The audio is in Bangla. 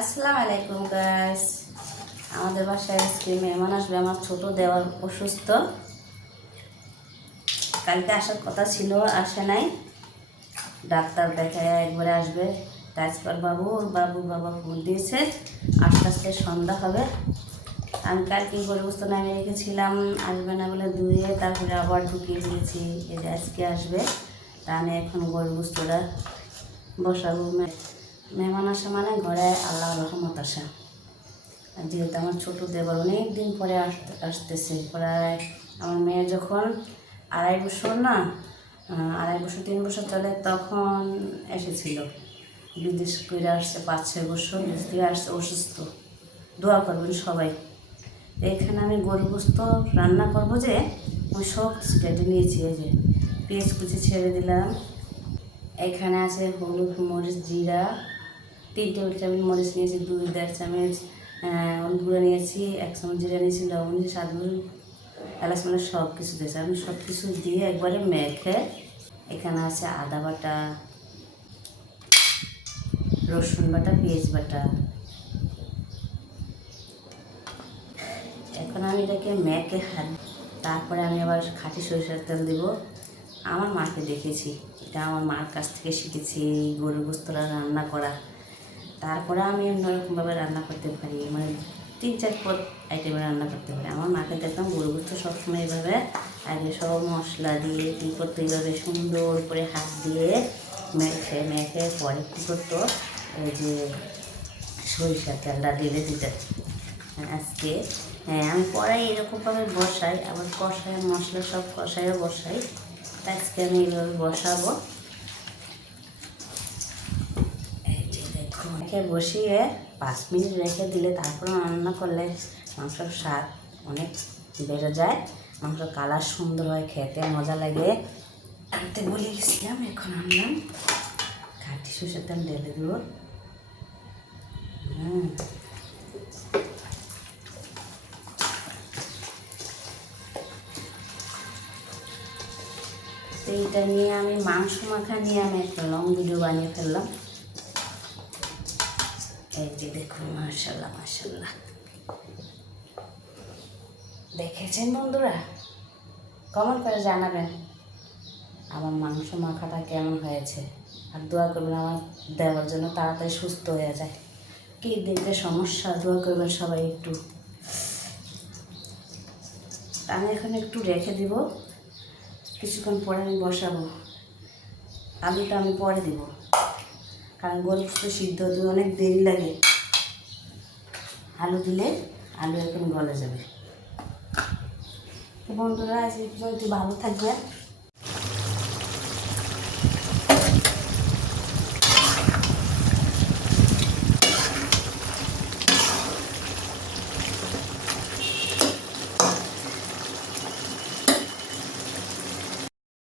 আসসালামু আলাইকুম গাইস। আমাদের বাসায় আজকে মেহমান আসবে। আমার ছোট দেওয়ার অসুস্থ, কালকে আসার কথা ছিল, আসে নাই। ডাক্তার দেখায় একবারে আসবে। তাজপার ওর বাবুর বাবা ফোন দিয়েছে, আস্তে আস্তে সন্ধ্যা হবে। আমি কালকে গরুগ্রস্ত নামে রেখেছিলাম, আসবে না বলে ধুয়ে তারপরে আবার ঢুকিয়ে দিয়েছি। এই যে আজকে আসবে, তা আমি এখন গরুগ্রস্তটা বসাবো। মেহমান আসা মানে ঘরে আল্লাহর রহমত আসা। আর যেহেতু আমার ছোটো দেবর অনেক দিন পরে আসতেছে, প্রায় আমার মেয়ে যখন 2.5 বছর না, 2.5 বছর 3 বছর চলে তখন এসেছিল। বিদেশ করে আসছে 5-6 বছর, বিদেশ থেকে আসছে অসুস্থ। দোয়া করবেন সবাই। এখানে আমি গরুগ্রস্ত রান্না করবো যে আমি সব কিছু কেটে নিয়েছি। এই যে পেঁয়াজ কুচি ছেড়ে দিলাম, এখানে আছে হলুদ মরিচ জিরা, 3 টেবিল চামচ মরিচ নিয়েছি, 2-1.5 চামচ হলুদ গুঁড়ো নিয়েছি, 1 চামচ জিরা নিয়েছি, লবণ, স্বাদ এলাচ, মানে সব কিছু দিয়েছি। আমি সব কিছু দিয়ে একবারে মেখে, এখানে আছে আদা বাটা, রসুন বাটা, পেঁয়াজ বাটা। এখন আমি এটাকে মেখে তারপরে আমি আবার খাঁটি সরিষার তেল দেব। আমার মাকে দেখেছি, এটা আমার মার কাছ থেকে শিখেছি গরুগ্রস্তরা রান্না করা। তারপরে আমি অন্যরকমভাবে রান্না করতে পারি, মানে 3-4 পদ আইটেমে রান্না করতে পারি। আমার মাকে দেখতাম গরুগ্রস্ত সবসময় এভাবে আগে সব মশলা দিয়ে কী করতো, এইভাবে সুন্দর করে হাত দিয়ে মেখে মেখে পরে কী করতো, এই যে সরিষার তেলটা ঢেলে দিতে। আজকে আমি পরে এরকমভাবে বসাই, আবার কষাই, মশলা সব কষাইও বসাই। আজকে আমি এইভাবে বসাবো। রেখে বসিয়ে 5 মিনিট রেখে দিলে তারপরে রান্না করলে মাংসর স্বাদ অনেক বেড়ে যায়, মাংসর কালার সুন্দর হয়, খেতে মজা লাগে। আনতে বলে গেছিলাম, এখন আনলাম। খাঁটি সরষের তেল ঢেলে দেবো। তো এইটা নিয়ে আমি মাংস মাখা নিয়ে আমি একটা লং ভিডিও বানিয়ে ফেললাম। এই যে দেখুন, মাশাআল্লাহ মাশাআল্লাহ। দেখেছেন বন্ধুরা? কমেন্ট করে জানাবেন আমার মাংস মাখাটা কেমন হয়েছে। আর দোয়া করবেন আমার দেওয়ার জন্য তাড়াতাড়ি সুস্থ হয়ে যায়। কি দেখতে সমস্যা, দোয়া করবেন সবাই একটু। আমি এখন একটু রেখে দিব, কিছুক্ষণ পরে আমি বসাবো। আলুটা আমি পরে দিব, কারণ গরুগ্রস্ত সিদ্ধ হতে অনেক দেরি লাগে। আলু দিলে আলু এখন গলে যাবে। তো বন্ধুরা, আজ একটু ভালো থাকবেন।